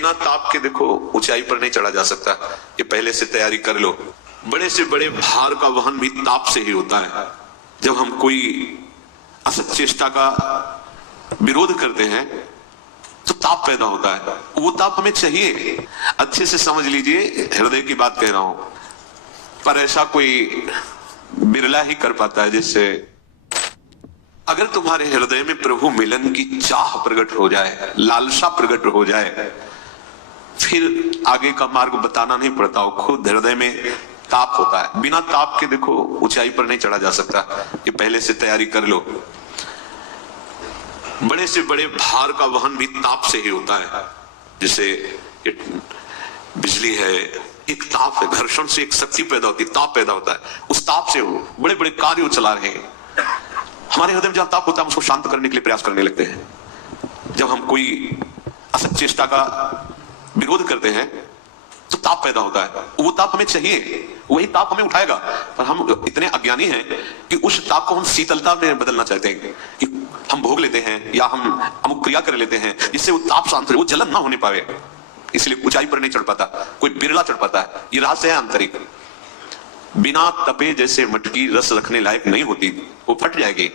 बिना ताप के देखो ऊंचाई पर नहीं चढ़ा जा सकता। ये पहले से तैयारी कर लो। बड़े से बड़े भार का वहन भी ताप से ही होता है। जब हम कोई असत चेष्टा का विरोध करते हैं तो ताप पैदा होता है। वो ताप हमें चाहिए। अच्छे से समझ लीजिए, हृदय की बात कह रहा हूं, पर ऐसा कोई बिरला ही कर पाता है जिससे अगर तुम्हारे हृदय में प्रभु मिलन की चाह प्रकट हो जाए, लालसा प्रकट हो जाए, फिर आगे का मार्ग बताना नहीं पड़ता। वो खुद हृदय में ताप होता है। बिना ताप के देखो ऊंचाई पर नहीं चढ़ा जा सकता। ये पहले से तैयारी कर लो। बड़े से बड़े भार का वहन भी ताप से ही होता है। जैसे बिजली है, एक ताप है, घर्षण से एक शक्ति पैदा होती है, ताप पैदा होता है। उस ताप से वो बड़े बड़े कार्य चला रहे हैं। हमारे हृदय में जहां ताप होता है हम उसको शांत करने के लिए प्रयास करने लगते हैं। जब हम कोई असत चेष्टा का विरोध करते हैं तो ताप पैदा होता है। वो ताप हमें चाहिए, वही ताप हमें उठाएगा। पर हम इतने अज्ञानी हैं कि उस ताप को हम शीतलता में बदलना चाहते हैं कि हम भोग लेते हैं या हम अमुक क्रिया कर लेते हैं जिससे वो ताप शांत हो, वो जलन ना होने पावे। इसलिए ऊंचाई पर नहीं चढ़ पाता, कोई बिरला चढ़ पाता है। ये रहस्य है आंतरिक। बिना तपे जैसे मटकी रस रखने लायक नहीं होती, वो फट जाएगी।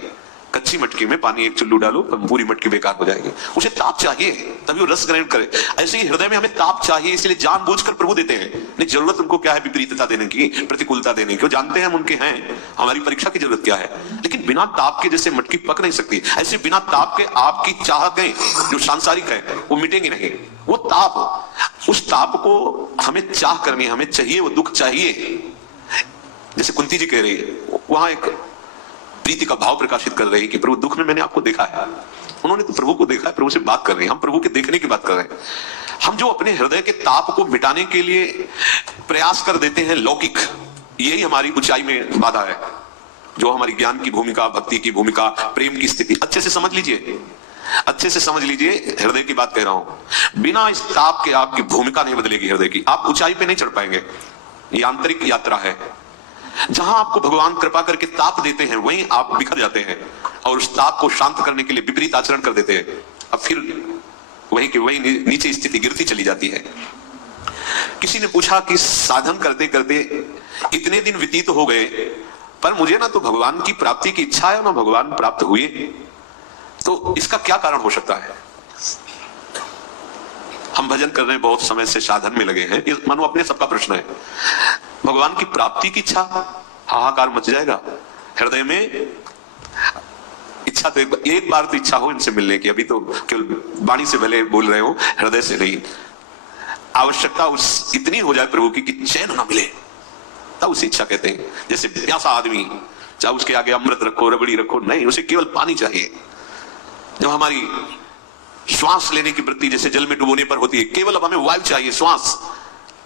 कच्ची मटकी में पानी एक चुल्लू डालो, पूरी मटकी बेकार हो जाएगी। उसे ताप चाहिए तभी वो रस ग्रहण करे। ऐसे ही हृदय में हमें ताप चाहिए, इसलिए जानबूझकर प्रभु देते हैं। नहीं, जरूरत उनको क्या है विपरीतता देने की, प्रतिकूलता देने की। जानते हैं हम उनके हैं, हमारी परीक्षा की जरूरत क्या है। लेकिन बिना ताप के जैसे मटकी पक नहीं सकती, ऐसे बिना ताप के आपकी चाहतें जो सांसारिक है वो मिटेंगी नहीं। वो ताप, उस ताप को हमें चाह करनी, हमें चाहिए, वो दुख चाहिए। जैसे कुंती जी कह रही है, वहां एक प्रीति का भाव प्रकाशित कर रही है कि प्रभु दुख में मैंने आपको देखा है। उन्होंने तो प्रभु को देखा है, प्रभु से बात कर रहे हैं। हम प्रभु के देखने की बात कर रहे हैं। हम जो अपने हृदय के ताप को मिटाने के लिए प्रयास कर देते हैं लौकिक, यही हमारी ऊंचाई में बाधा है। जो हमारी ज्ञान की भूमिका, भक्ति की भूमिका, प्रेम की स्थिति, अच्छे से समझ लीजिए, अच्छे से समझ लीजिए। हृदय की बात कह रहा हूं। बिना इस ताप के आपकी भूमिका नहीं बदलेगी हृदय की। आप ऊंचाई पे नहीं चढ़ पाएंगे। ये आंतरिक यात्रा है। जहां आपको भगवान कृपा करके ताप देते हैं वहीं आप बिखर जाते हैं और उस ताप को शांत करने के लिए विपरीत आचरण कर देते हैं। अब फिर वहीं के वहीं नीचे स्थिति गिरती चली जाती है। किसी ने पूछा कि साधन करते करते इतने दिन व्यतीत हो गए, पर मुझे ना तो भगवान की प्राप्ति की इच्छा है ना भगवान प्राप्त हुए, तो इसका क्या कारण हो सकता है। हम भजन कर रहे हैं, बहुत समय से साधन में लगे हैं, मानो अपने सबका प्रश्न है। भगवान की प्राप्ति की इच्छा, हाहाकार मच जाएगा हृदय में। इच्छा तो एक बार तो इच्छा हो इनसे मिलने की। अभी तो केवल वाणी से भले बोल रहे हो, हृदय से नहीं। आवश्यकता उस इतनी हो जाए प्रभु की कि चैन ना मिले, तब उसे इच्छा कहते हैं। जैसे प्यासा आदमी, चाहे उसके आगे अमृत रखो, रबड़ी रखो, नहीं, उसे केवल पानी चाहिए। जब हमारी श्वास लेने की वृत्ति जैसे जल में डुबोने पर होती है, केवल अब हमें वायु चाहिए, श्वास,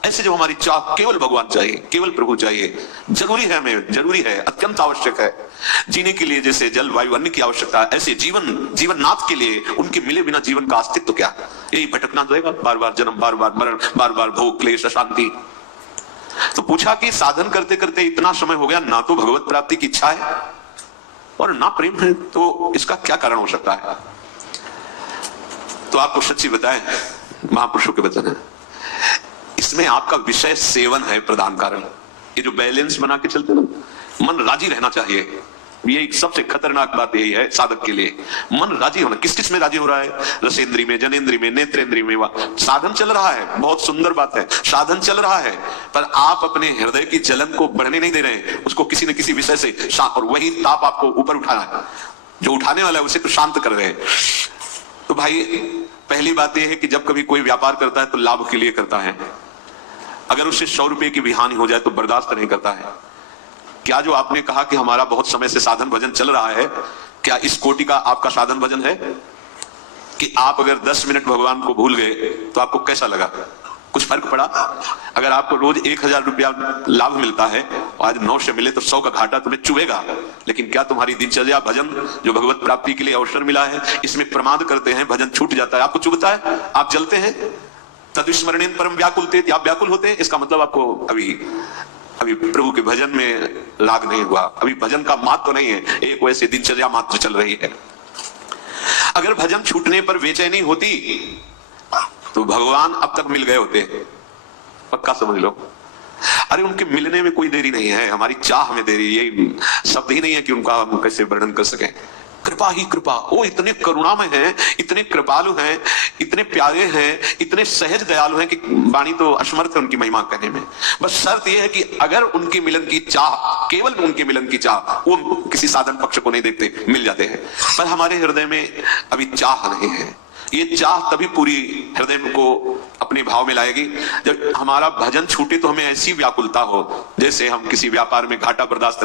ऐसे जब हमारी चाह केवल भगवान चाहिए, केवल प्रभु चाहिए, जरूरी है, हमें जरूरी है, अत्यंत आवश्यक है जीने के लिए। जैसे जल वायु अन्न की आवश्यकता है, ऐसे जीवननाथ के लिए उनके मिले बिना जीवन का अस्तित्व क्या, यही भटकना रहेगा, बार बार जन्म, बार बार मरण, बार बार भोग क्लेश अशांति। तो पूछा कि साधन करते करते इतना समय हो गया, ना तो भगवत प्राप्ति की इच्छा है और ना प्रेम है, तो इसका क्या कारण हो सकता है। तो आपको सच्ची बताएं, महापुरुषों के वचन है, इसमें आपका विषय सेवन है प्रधान कारण। ये जो बैलेंस बना के चलते ना, मन राजी रहना चाहिए। यही सबसे खतरनाक बात यही है साधक के लिए, मन राजी होना। किस किस में राजी हो रहा है, रसेंद्री में, जनेंद्री में, नेत्रेंद्री में। साधन चल रहा है, बहुत सुंदर बात है, साधन चल रहा है, पर आप अपने हृदय की जलन को बढ़ने नहीं दे रहे हैं, उसको किसी न किसी विषय से और वही ताप आपको ऊपर उठाना है, जो उठाने वाला है उसे तो शांत कर रहे हैं। तो भाई पहली बात यह है कि जब कभी कोई व्यापार करता है तो लाभ के लिए करता है। अगर उसे 100 रुपए की भी हानि हो जाए तो बर्दाश्त नहीं करता है। क्या जो आपने कहा कि हमारा बहुत समय से साधन भजन चल रहा है, क्या इस कोटि का आपका साधन भजन है कि आप अगर 10 मिनट भगवान को भूल गए तो आपको कैसा लगा, कुछ फर्क पड़ा? अगर आपको रोज 1000 रुपया लाभ मिलता है और आज 900 मिले तो 100 का घाटा तुम्हें चुभेगा। लेकिन क्या तुम्हारी दिनचर्या भजन जो भगवत प्राप्ति के लिए अवसर मिला है इसमें प्रमाद करते हैं, भजन छूट जाता है, आपको चुभता है, आप जलते हैं। तद्विस्मरणेन परम व्याकुलते, आप व्याकुल होते हैं, इसका मतलब आपको अभी प्रभु के भजन में लाग नहीं हुआ, अभी भजन का मात तो नहीं है, एक वैसे दिनचर्या मात्र चल रही है। अगर भजन छूटने पर बेचैनी होती तो भगवान अब तक मिल गए होते, पक्का समझ लो। अरे उनके मिलने में कोई देरी नहीं है, हमारी चाह में देरी, ये शब्द ही नहीं है कि उनका हम कैसे वर्णन कर सकें। कृपा ही कृपा, वो इतने करुणामय हैं, इतने कृपालु हैं, इतने प्यारे हैं, इतने सहज दयालु हैं कि वाणी तो असमर्थ है उनकी महिमा कहने में। बस शर्त यह है कि अगर उनके मिलन की चाह, केवल उनके मिलन की चाह, वो किसी साधन पक्ष को नहीं देखते, मिल जाते हैं। पर हमारे हृदय में अभी चाह नहीं है। ये चाह तभी पूरी हृदय को अपने भाव में लाएगी जब हमारा भजन छूटे तो हमें ऐसी व्याकुलता हो जैसे हम किसी व्यापार में घाटा बर्दाश्त